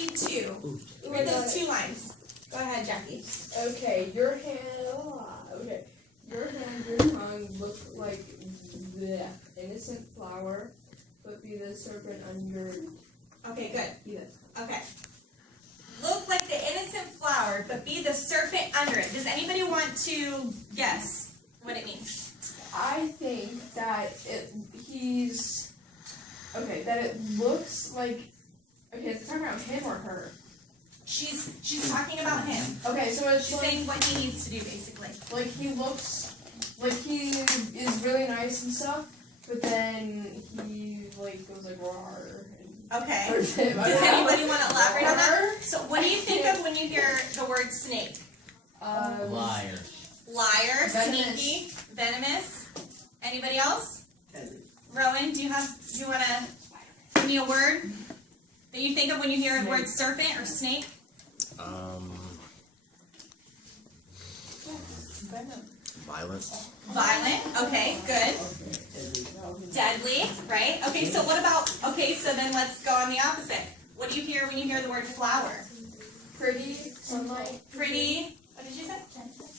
read 2. Read those 2 lines. Go ahead, Jackie. Okay, your hand, your tongue look like the innocent flower, but be the serpent under. Okay, good. Be this. Okay. Look like the innocent flower, but be the serpent under it. Does anybody want to guess what it means? I think that it looks like, okay, is it talking about him or her? She's talking about him. Okay, so it's She's saying what he needs to do, basically. like he looks like he is really nice and stuff, but then he like goes like rawr. Okay. Does Does anybody want to elaborate on that? So what do you think of when you hear the word snake? Liar. Liar, Venomous. sneaky, venomous. Anybody else? Rowan, do you want to give me a word that you think of when you hear the word serpent or snake? Violent. Violent. Okay, good. Deadly, right? Okay, so so then let's go on the opposite. What do you hear when you hear the word flower? Pretty, sunlight. Pretty, what did you say?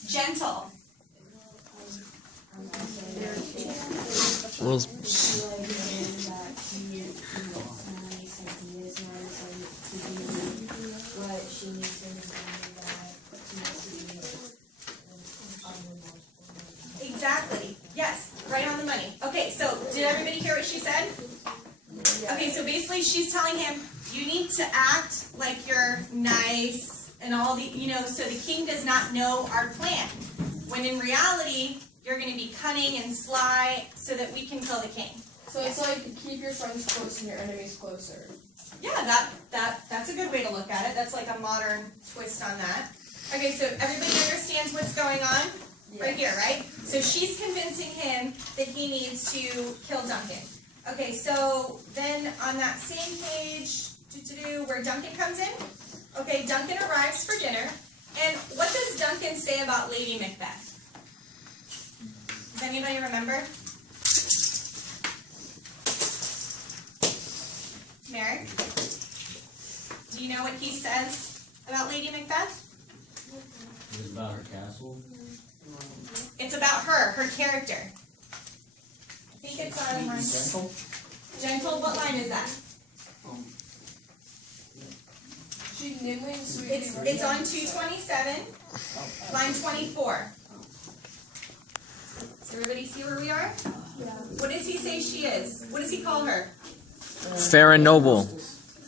Gentle. Exactly. Yes, right on the money. Okay, so did everybody hear what she said? Okay, so basically she's telling him, you need to act like you're nice and all the, so the king does not know our plan. When in reality, you're going to be cunning and sly so that we can kill the king. So it's like keep your friends close and your enemies closer. Yeah, that's a good way to look at it. That's like a modern twist on that. Okay, so everybody understands what's going on? Yeah. Right here, right? So she's convincing him that he needs to kill Duncan. Okay, so then on that same page, where Duncan comes in, okay, Duncan arrives for dinner, and what does Duncan say about Lady Macbeth? Does anybody remember? Merrick? Do you know what he says about Lady Macbeth? It was about her castle. It's about her character. I think it's on line. Gentle? Gentle, what line is that? She's nibbling sweet. It's on 227, line 24. Does everybody see where we are? Yeah. What does he say she is? What does he call her? Fair and noble.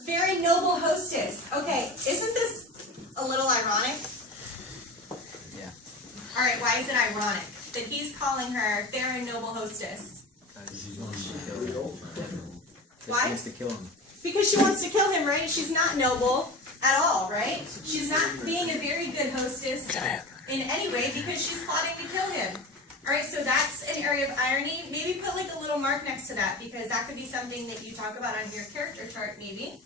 Very noble hostess. Okay, isn't this a little ironic? Yeah. All right, why is it ironic that he's calling her fair and noble hostess? She's going to kill him. Why? She wants to kill him. Because she wants to kill him, right? She's not noble at all, right? She's not being a very good hostess in any way because she's plotting to kill him. All right, so that's an area of irony. Maybe put like a little mark next to that because that could be something that you talk about on your character chart, maybe.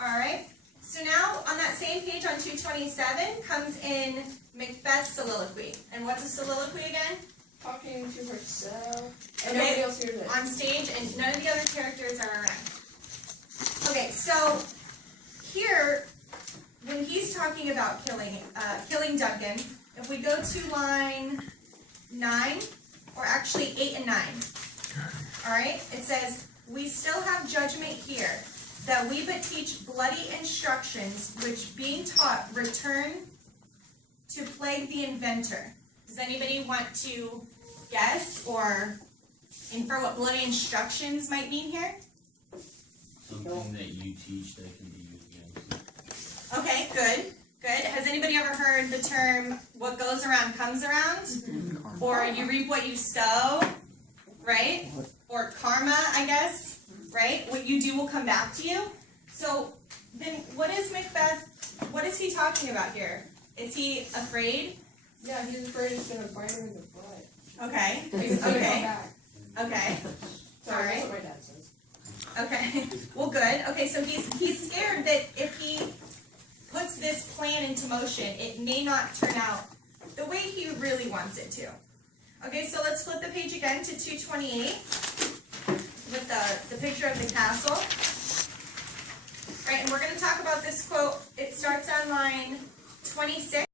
All right, so now on that same page on 227 comes in Macbeth's soliloquy. And what's a soliloquy again? Talking to herself. And Okay. nobody else hears it. On stage, and none of the other characters are around. Okay, so here, when he's talking about killing Duncan, if we go to line 9, or actually 8 and 9, all right, it says, we still have judgment here, that we but teach bloody instructions, which being taught return to plague the inventor. Does anybody want to guess or infer what bloody instructions might mean here? Something that you teach that can be used against you. Okay, good, good. Has anybody ever heard the term, what goes around comes around? Mm-hmm. Or you reap what you sow, right? Or karma, I guess, right? What you do will come back to you. So then what is Macbeth, what is he talking about here? Is he afraid? Yeah, he's afraid it's gonna bite him in the butt. Okay, He's gonna come okay, back. okay. Sorry, Alright. that's what my dad says. Okay, well good. Okay, so he's scared that if he puts this plan into motion, it may not turn out the way he really wants it to. Okay, so let's flip the page again to 228 with the picture of the castle. right, and we're gonna talk about this quote. It starts on line 26.